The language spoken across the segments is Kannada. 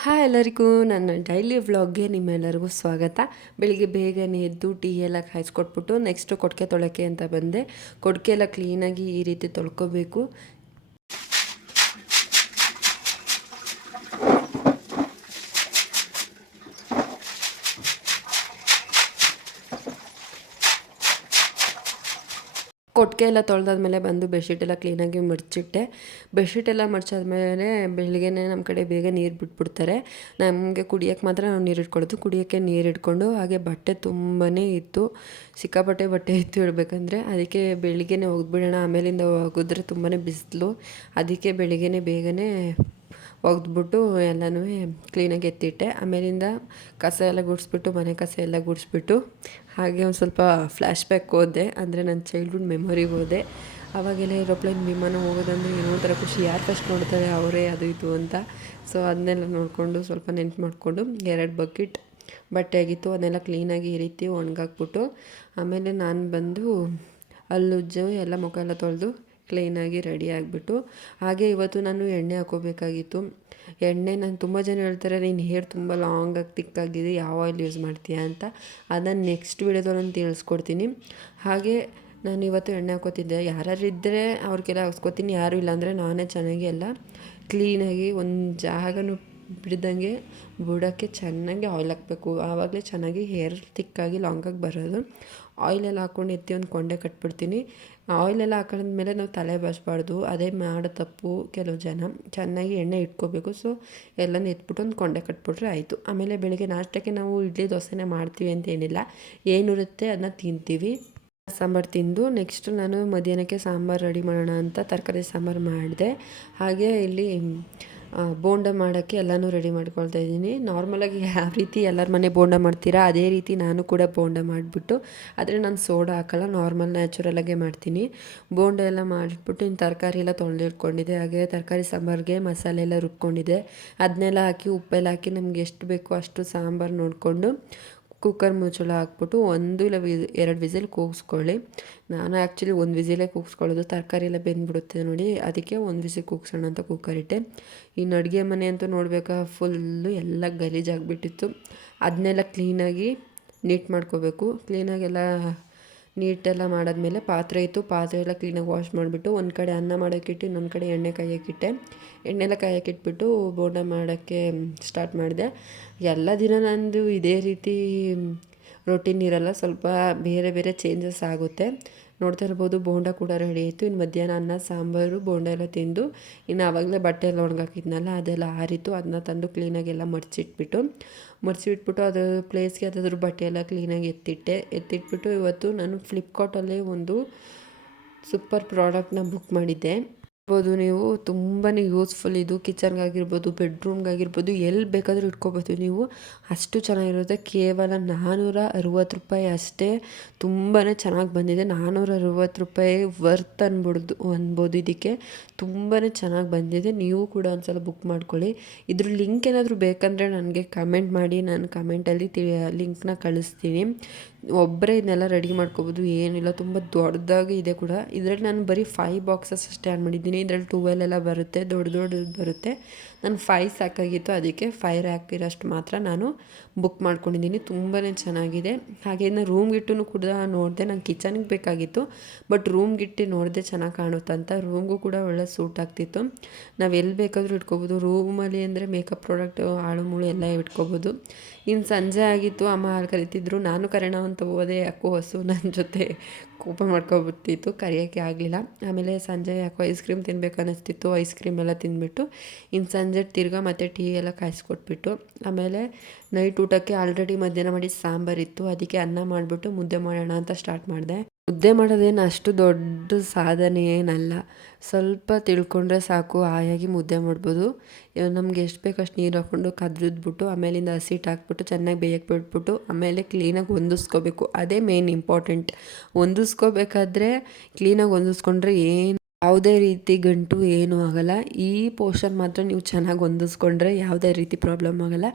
ಹಾಯ್ ಎಲ್ಲರಿಗೂ ನನ್ನ ಡೈಲಿ ವ್ಲಾಗ್ಗೆ ನಿಮ್ಮೆಲ್ಲರಿಗೂ ಸ್ವಾಗತ. ಬೆಳಿಗ್ಗೆ ಬೇಗನೆ ಎದ್ದು ಟೀ ಎಲ್ಲ ಕಾಯಿಸ್ಕೊಟ್ಬಿಟ್ಟು ನೆಕ್ಸ್ಟು ಕೊಟ್ಟಿಗೆ ತೊಳಕ್ಕೆ ಅಂತ ಬಂದೆ. ಕೊಟ್ಟಿಗೆ ಎಲ್ಲ ಕ್ಲೀನಾಗಿ ಈ ರೀತಿ ತೊಳ್ಕೊಬೇಕು. ಕೊಟ್ಟಿಗೆ ಎಲ್ಲ ತೊಳೆದಾದ್ಮೇಲೆ ಬಂದು ಬೆಡ್ಶೀಟ್ ಎಲ್ಲ ಕ್ಲೀನಾಗಿ ಮಡಚಿಟ್ಟೆ. ಬೆಡ್ಶೀಟ್ ಎಲ್ಲ ಮಡಚಾದ್ಮೇಲೆ ಬೆಳಿಗ್ಗೆನೇ ನಮ್ಮ ಕಡೆ ಬೇಗ ನೀರು ಬಿಟ್ಬಿಡ್ತಾರೆ. ನಮಗೆ ಕುಡಿಯೋಕ್ಕೆ ಮಾತ್ರ ನಾವು ನೀರು ಇಟ್ಕೊಳ್ಳೋದು. ಕುಡಿಯೋಕ್ಕೆ ನೀರು ಇಟ್ಕೊಂಡು ಹಾಗೆ ಬಟ್ಟೆ ತುಂಬಾ ಇತ್ತು, ಸಿಕ್ಕಾಪಟ್ಟೆ ಬಟ್ಟೆ ಇತ್ತು ಇಡಬೇಕಂದ್ರೆ. ಅದಕ್ಕೆ ಬೆಳಿಗ್ಗೆನೇ ಒಗ್ದುಬಿಡೋಣ, ಆಮೇಲಿಂದ ಒಗೆದ್ರೆ ತುಂಬಾ ಬಿಸಿಲು. ಅದಕ್ಕೆ ಬೆಳಿಗ್ಗೆನೇ ಬೇಗನೆ ಒಗೆದ್ಬಿಟ್ಟು ಎಲ್ಲನೂ ಕ್ಲೀನಾಗಿ ಎತ್ತಿಟ್ಟೆ. ಆಮೇಲಿಂದ ಕಸ ಎಲ್ಲ ಗುಡಿಸ್ಬಿಟ್ಟು, ಮನೆ ಕಸ ಎಲ್ಲ ಗುಡಿಸ್ಬಿಟ್ಟು ಹಾಗೆ ಒಂದು ಸ್ವಲ್ಪ ಫ್ಲ್ಯಾಶ್ ಬ್ಯಾಕ್ ಹೋದೆ, ಅಂದರೆ ನನ್ನ ಚೈಲ್ಡ್ಹುಡ್ ಮೆಮೊರಿಗೆ ಹೋದೆ. ಆವಾಗೆಲ್ಲ ಏರೋಪ್ಲೇನ್ ವಿಮಾನ ಹೋಗೋದಂದರೆ ಏನೋ ಒಂಥರ ಖುಷಿ. ಯಾರು ಫಸ್ಟ್ ನೋಡ್ತಾರೆ ಅವರೇ ಅದು ಇದು ಅಂತ. ಸೊ ಅದನ್ನೆಲ್ಲ ನೋಡಿಕೊಂಡು ಸ್ವಲ್ಪ ನೆನ್ಪು ಮಾಡಿಕೊಂಡು 2 ಬಕೆಟ್ ಬಟ್ಟೆ ಆಗಿತ್ತು, ಅದನ್ನೆಲ್ಲ ಕ್ಲೀನಾಗಿ ಈ ರೀತಿ ಒಣಗಾಕ್ಬಿಟ್ಟು ಆಮೇಲೆ ನಾನು ಬಂದು ಹಲ್ಲುಜ್ಜು ಎಲ್ಲ ಮುಖ ಎಲ್ಲ ತೊಳೆದು ಕ್ಲೀನಾಗಿ ರೆಡಿ ಆಗಿಬಿಟ್ಟು ಹಾಗೆ ಇವತ್ತು ನಾನು ಎಣ್ಣೆ ಹಾಕೋಬೇಕಾಗಿತ್ತು. ಎಣ್ಣೆ ನಾನು ತುಂಬ ಜನ ಹೇಳ್ತಾರೆ ನೀನು ಹೇರ್ ತುಂಬ ಲಾಂಗಾಗಿ ತಿಕ್ಕಾಗಿದೆ, ಯಾವ ಆಯಿಲ್ ಯೂಸ್ ಮಾಡ್ತೀಯಾ ಅಂತ. ಅದನ್ನು ನೆಕ್ಸ್ಟ್ ವೀಡಿಯೋದಲ್ಲಿ ನಾನು ತಿಳಿಸ್ಕೊಡ್ತೀನಿ. ಹಾಗೆ ನಾನು ಇವತ್ತು ಎಣ್ಣೆ ಹಾಕೋತಿದ್ದೆ. ಯಾರು ಇದ್ದರೆ ಅವ್ರಿಗೆಲ್ಲ ಹಾಕ್ಸ್ಕೊತೀನಿ, ಯಾರೂ ಇಲ್ಲಾಂದರೆ ನಾನೇ ಚೆನ್ನಾಗಿ ಎಲ್ಲ ಕ್ಲೀನಾಗಿ ಒಂದು ಜಾಗನೂ ಬಿಡ್ದಂಗೆ ಬುಡಕ್ಕೆ ಚೆನ್ನಾಗಿ ಆಯಿಲ್ ಹಾಕಬೇಕು. ಆವಾಗಲೇ ಚೆನ್ನಾಗಿ ಹೇರ್ ತಿಕ್ಕಾಗಿ ಲಾಂಗಾಗಿ ಬರೋದು. ಆಯಿಲೆಲ್ಲ ಹಾಕ್ಕೊಂಡು ಎತ್ತಿ ಒಂದು ಕೊಂಡೆ ಕಟ್ಬಿಡ್ತೀನಿ. ಆಯಿಲೆಲ್ಲ ಹಾಕೊಂಡ್ಮೇಲೆ ನಾವು ತಲೆ ಬಾಚಬಾರ್ದು, ಅದೇ ಮಾಡೋ ತಪ್ಪು ಕೆಲವು ಜನ. ಚೆನ್ನಾಗಿ ಎಣ್ಣೆ ಇಟ್ಕೋಬೇಕು. ಸೊ ಎಲ್ಲನೂ ಎತ್ಬಿಟ್ಟು ಒಂದು ಕೊಂಡೆ ಕಟ್ಬಿಟ್ರೆ ಆಯಿತು. ಆಮೇಲೆ ಬೆಳಗ್ಗೆ ನಾಷ್ಟಕ್ಕೆ ನಾವು ಇಡ್ಲಿ ದೋಸೆನೇ ಮಾಡ್ತೀವಿ ಅಂತ ಏನಿಲ್ಲ, ಏನಿರುತ್ತೆ ಅದನ್ನ ತಿಂತೀವಿ. ಸಾಂಬಾರು ತಿಂದು ನೆಕ್ಸ್ಟು ನಾನು ಮಧ್ಯಾಹ್ನಕ್ಕೆ ಸಾಂಬಾರು ರೆಡಿ ಮಾಡೋಣ ಅಂತ ತರಕಾರಿ ಸಾಂಬಾರು ಮಾಡಿದೆ. ಹಾಗೆ ಇಲ್ಲಿ ಬೋಂಡ ಮಾಡೋಕ್ಕೆ ಎಲ್ಲನೂ ರೆಡಿ ಮಾಡ್ಕೊಳ್ತಾ ಇದ್ದೀನಿ. ನಾರ್ಮಲಾಗಿ ಯಾವ ರೀತಿ ಎಲ್ಲರ ಮನೆ ಬೋಂಡ ಮಾಡ್ತೀರಾ ಅದೇ ರೀತಿ ನಾನು ಕೂಡ ಬೋಂಡ ಮಾಡಿಬಿಟ್ಟು, ಆದರೆ ನಾನು ಸೋಡಾ ಹಾಕಲ್ಲ, ನಾರ್ಮಲ್ ನ್ಯಾಚುರಲಾಗೆ ಮಾಡ್ತೀನಿ. ಬೋಂಡ ಎಲ್ಲ ಮಾಡಿಬಿಟ್ಟು ಇನ್ನು ತರಕಾರಿ ಎಲ್ಲ ತೊಳೆದಿಟ್ಕೊಂಡಿದ್ದೆ. ಹಾಗೆ ತರಕಾರಿ ಸಾಂಬಾರಿಗೆ ಮಸಾಲೆ ಎಲ್ಲ ರುಬ್ಕೊಂಡಿದ್ದೆ. ಅದನ್ನೆಲ್ಲ ಹಾಕಿ ಉಪ್ಪೆಲ್ಲ ಹಾಕಿ ನಮ್ಗೆ ಎಷ್ಟು ಬೇಕೋ ಅಷ್ಟು ಸಾಂಬಾರು ನೋಡಿಕೊಂಡು ಕುಕ್ಕರ್ ಮುಚ್ಚಳ ಹಾಕ್ಬಿಟ್ಟು 1 ಇಲ್ಲ 2 ವಿಸಿಲ್ ಕೂಗಿಸ್ಕೊಳ್ಳಿ. ನಾನು ಆ್ಯಕ್ಚುಲಿ 1 ವಿಸಿಲೇ ಕೂಗಿಸ್ಕೊಳ್ಳೋದು, ತರಕಾರಿ ಎಲ್ಲ ಬೆಂದ್ಬಿಡುತ್ತೆ ನೋಡಿ, ಅದಕ್ಕೆ 1 ವಿಸಿಲ್ ಕೂಗ್ಸೋಣ ಅಂತ ಕುಕ್ಕರ್ ಇಟ್ಟೆ. ಇನ್ನು ಅಡುಗೆ ಮನೆ ಅಂತೂ ನೋಡಬೇಕಾ ಫುಲ್ಲು ಎಲ್ಲ ಗಲೀಜಾಗಿಬಿಟ್ಟಿತ್ತು. ಅದನ್ನೆಲ್ಲ ಕ್ಲೀನಾಗಿ ನೀಟ್ ಮಾಡ್ಕೋಬೇಕು. ಕ್ಲೀನಾಗೆಲ್ಲ ನೀಟೆಲ್ಲ ಮಾಡಾದ್ಮೇಲೆ ಪಾತ್ರೆ ಇತ್ತು, ಪಾತ್ರೆ ಎಲ್ಲ ಕ್ಲೀನಾಗಿ ವಾಶ್ ಮಾಡಿಬಿಟ್ಟು ಒಂದು ಕಡೆ ಅನ್ನ ಮಾಡೋಕ್ಕಿಟ್ಟು ಇನ್ನೊಂದು ಕಡೆ ಎಣ್ಣೆ ಕಾಯೋಕ್ಕಿಟ್ಟೆ. ಎಣ್ಣೆಲ್ಲ ಕಾಯೋಕ್ಕಿಟ್ಬಿಟ್ಟು ಬೋಂಡ ಮಾಡೋಕ್ಕೆ ಸ್ಟಾರ್ಟ್ ಮಾಡಿದೆ. ಎಲ್ಲ ದಿನ ನಂದು ಇದೇ ರೀತಿ ರೊಟೀನ್ ಇರಲ್ಲ, ಸ್ವಲ್ಪ ಬೇರೆ ಬೇರೆ ಚೇಂಜಸ್ ಆಗುತ್ತೆ. ನೋಡ್ತಾ ಇರ್ಬೋದು ಬೋಂಡ ಕೂಡ ರೆಡಿ ಆಯಿತು. ಇನ್ನು ಮಧ್ಯಾಹ್ನ ಅನ್ನ ಸಾಂಬಾರು ಬೋಂಡ ಎಲ್ಲ ತಿಂದು ಇನ್ನು ಆವಾಗಲೇ ಬಟ್ಟೆ ಎಲ್ಲ ಒಣಗಾಕಿದ್ನಲ್ಲ ಅದೆಲ್ಲ ಆರಿತು. ಅದನ್ನ ತಂದು ಕ್ಲೀನಾಗಿ ಎಲ್ಲ ಮಡಿಸಿಟ್ಬಿಟ್ಟು ಅದು ಪ್ಲೇಸ್ಗೆ ಯಾವುದಾದ್ರೂ ಬಟ್ಟೆ ಎಲ್ಲ ಕ್ಲೀನಾಗಿ ಎತ್ತಿಟ್ಬಿಟ್ಟು ಇವತ್ತು ನಾನು ಫ್ಲಿಪ್ಕಾರ್ಟಲ್ಲೇ ಒಂದು ಸೂಪರ್ ಪ್ರಾಡಕ್ಟ್ನ ಬುಕ್ ಮಾಡಿದ್ದೆ. ಇರ್ಬೋದು ನೀವು ತುಂಬಾ ಯೂಸ್ಫುಲ್ ಇದು. ಕಿಚನ್ಗಾಗಿರ್ಬೋದು, ಬೆಡ್ರೂಮ್ಗಾಗಿರ್ಬೋದು, ಎಲ್ಲಿ ಬೇಕಾದರೂ ಇಟ್ಕೋಬೋದು ನೀವು. ಅಷ್ಟು ಚೆನ್ನಾಗಿರುತ್ತೆ. ಕೇವಲ 460 ರೂಪಾಯಿ ಅಷ್ಟೇ. ತುಂಬಾ ಚೆನ್ನಾಗಿ ಬಂದಿದೆ. 460 ರೂಪಾಯಿ ವರ್ತ್ ಅನ್ಬೋದು ಇದಕ್ಕೆ. ತುಂಬಾ ಚೆನ್ನಾಗಿ ಬಂದಿದೆ. ನೀವು ಕೂಡ ಒಂದ್ಸಲ ಬುಕ್ ಮಾಡ್ಕೊಳ್ಳಿ. ಇದ್ರ ಲಿಂಕ್ ಏನಾದರೂ ಬೇಕಂದರೆ ನನಗೆ ಕಮೆಂಟ್ ಮಾಡಿ, ನಾನು ಕಮೆಂಟಲ್ಲಿ ಲಿಂಕ್ನ ಕಳಿಸ್ತೀನಿ. ಒಬ್ಬರೇ ಇದನ್ನೆಲ್ಲ ರೆಡಿ ಮಾಡ್ಕೋಬೋದು, ಏನಿಲ್ಲ. ತುಂಬ ದೊಡ್ಡದಾಗಿ ಇದೆ ಕೂಡ. ಇದರಲ್ಲಿ ನಾನು ಬರೀ 5 ಬಾಕ್ಸಸ್ ಅಷ್ಟೇ ಆನ್ ಮಾಡಿದ್ದೀನಿ. ಇದರಲ್ಲಿ 12 ಎಲ್ಲ ಬರುತ್ತೆ, ದೊಡ್ಡದು ಬರುತ್ತೆ. ನಾನು 5 ಸಾಕಾಗಿತ್ತು, ಅದಕ್ಕೆ 5 ರ್ಯಾಕ್ ಇರೋಷ್ಟು ಮಾತ್ರ ನಾನು ಬುಕ್ ಮಾಡ್ಕೊಂಡಿದ್ದೀನಿ. ತುಂಬಾ ಚೆನ್ನಾಗಿದೆ. ಹಾಗೆ ಇನ್ನು ರೂಮ್ಗಿಟ್ಟು ಕೂಡ ನೋಡಿದೆ. ನಂಗೆ ಕಿಚನ್ಗೆ ಬೇಕಾಗಿತ್ತು, ಬಟ್ ರೂಮ್ಗಿಟ್ಟು ನೋಡಿದೆ ಚೆನ್ನಾಗಿ ಕಾಣುತ್ತಂತ. ರೂಮ್ಗೂ ಕೂಡ ಒಳ್ಳೆ ಸೂಟ್ ಆಗ್ತಿತ್ತು. ನಾವು ಎಲ್ಲಿ ಬೇಕಾದರೂ ಇಟ್ಕೋಬೋದು. ರೂಮಲ್ಲಿ ಅಂದರೆ ಮೇಕಪ್ ಪ್ರಾಡಕ್ಟ್ ಆಳು ಮೂಳು ಎಲ್ಲ ಇಟ್ಕೋಬೋದು. ಇನ್ನು ಸಂಜೆ ಆಗಿತ್ತು, ಅಮ್ಮ ಹಾಲು ಕರಿತಿದ್ರು. ನಾನು ಕರೆಣ ಅಂತ ಹೋದೆ, ಯಾಕೋ ಹಸು ನನ್ನ ಜೊತೆ ಕೋಪ ಮಾಡ್ಕೊಬಿಟ್ಟಿತ್ತು, ಕರಿಯೋಕ್ಕೆ ಆಗಲಿಲ್ಲ. ಆಮೇಲೆ ಸಂಜೆ ಯಾಕೋ ಐಸ್ ಕ್ರೀಮ್ ತಿನ್ಬೇಕು ಅನ್ನಿಸ್ತಿತ್ತು, ಐಸ್ ಕ್ರೀಮ್ ಎಲ್ಲ ತಿಂದ್ಬಿಟ್ಟು ಇನ್ನು ಸಂಜೆ ತಿರ್ಗಾ ಮತ್ತೆ ಟೀ ಎಲ್ಲ ಕಾಯಿಸ್ಕೊಟ್ಬಿಟ್ಟು ಆಮೇಲೆ ನೈಟ್ ಊಟಕ್ಕೆ ಆಲ್ರೆಡಿ ಮಧ್ಯಾಹ್ನ ಮಾಡಿ ಸಾಂಬಾರಿತ್ತು, ಅದಕ್ಕೆ ಅನ್ನ ಮಾಡಿಬಿಟ್ಟು ಮುದ್ದೆ ಮಾಡೋಣ ಅಂತ ಸ್ಟಾರ್ಟ್ ಮಾಡಿದೆ. ಮುದ್ದೆ ಮಾಡೋದೇನು ಅಷ್ಟು ದೊಡ್ಡ ಸಾಧನೆ ಏನಲ್ಲ, ಸ್ವಲ್ಪ ತಿಳ್ಕೊಂಡ್ರೆ ಸಾಕು, ಆಯಾಗಿ ಮುದ್ದೆ ಮಾಡ್ಬೋದು. ನಮ್ಗೆ ಎಷ್ಟು ಬೇಕು ಅಷ್ಟು ನೀರು ಹಾಕ್ಕೊಂಡು ಕದ್ರಿದ್ಬಿಟ್ಟು ಆಮೇಲಿಂದ ಹಸಿಟ್ಟು ಹಾಕ್ಬಿಟ್ಟು ಚೆನ್ನಾಗಿ ಬೇಯಕ್ಕೆ ಬಿಟ್ಬಿಟ್ಟು ಆಮೇಲೆ ಕ್ಲೀನಾಗಿ ಹೊಂದಿಸ್ಕೋಬೇಕು. ಅದೇ ಮೇನ್ ಇಂಪಾರ್ಟೆಂಟ್. ಹೊಂದಿಸ್ಕೋಬೇಕಾದ್ರೆ ಕ್ಲೀನಾಗಿ ಹೊಂದಿಸ್ಕೊಂಡ್ರೆ ಯಾವುದೇ ರೀತಿ ಗಂಟು ಏನೂ ಆಗೋಲ್ಲ. ಈ ಪೋರ್ಷನ್ ಮಾತ್ರ ನೀವು ಚೆನ್ನಾಗಿ ಹೊಂದಿಸ್ಕೊಂಡ್ರೆ ಯಾವುದೇ ರೀತಿ ಪ್ರಾಬ್ಲಮ್ ಆಗೋಲ್ಲ.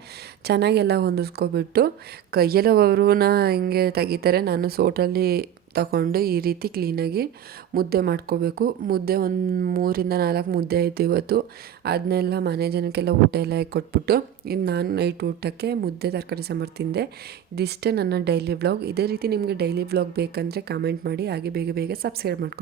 ಚೆನ್ನಾಗೆಲ್ಲ ಹೊಂದಿಸ್ಕೊಬಿಟ್ಟು ಕೈಯೆಲ್ಲ ಅವ್ರನ್ನ ಹಿಂಗೆ ತೆಗಿತಾರೆ. ನಾನು ಸೋಟಲ್ಲಿ ತಗೊಂಡು ಈ ರೀತಿ ಕ್ಲೀನಾಗಿ ಮುದ್ದೆ ಮಾಡ್ಕೋಬೇಕು. ಮುದ್ದೆ ಒಂದು 3-4 ಮುದ್ದೆ ಆಯಿತು ಇವತ್ತು. ಅದನ್ನೆಲ್ಲ ಮನೆ ಜನಕ್ಕೆಲ್ಲ ಊಟ ಎಲ್ಲ ಕೊಟ್ಬಿಟ್ಟು ಇನ್ನು ನಾನು ನೈಟ್ ಊಟಕ್ಕೆ ಮುದ್ದೆ ತರಕಾರಿ ಸಾಂಬಾರು ತಿಂದೆ. ಇದಿಷ್ಟೇ ನನ್ನ ಡೈಲಿ ವ್ಲಾಗ್. ಇದೇ ರೀತಿ ನಿಮಗೆ ಡೈಲಿ ವ್ಲಾಗ್ ಬೇಕಂದರೆ ಕಾಮೆಂಟ್ ಮಾಡಿ. ಹಾಗೆ ಬೇಗ ಬೇಗ ಸಬ್ಸ್ಕ್ರೈಬ್ ಮಾಡ್ಕೊಳ್ಳಿ.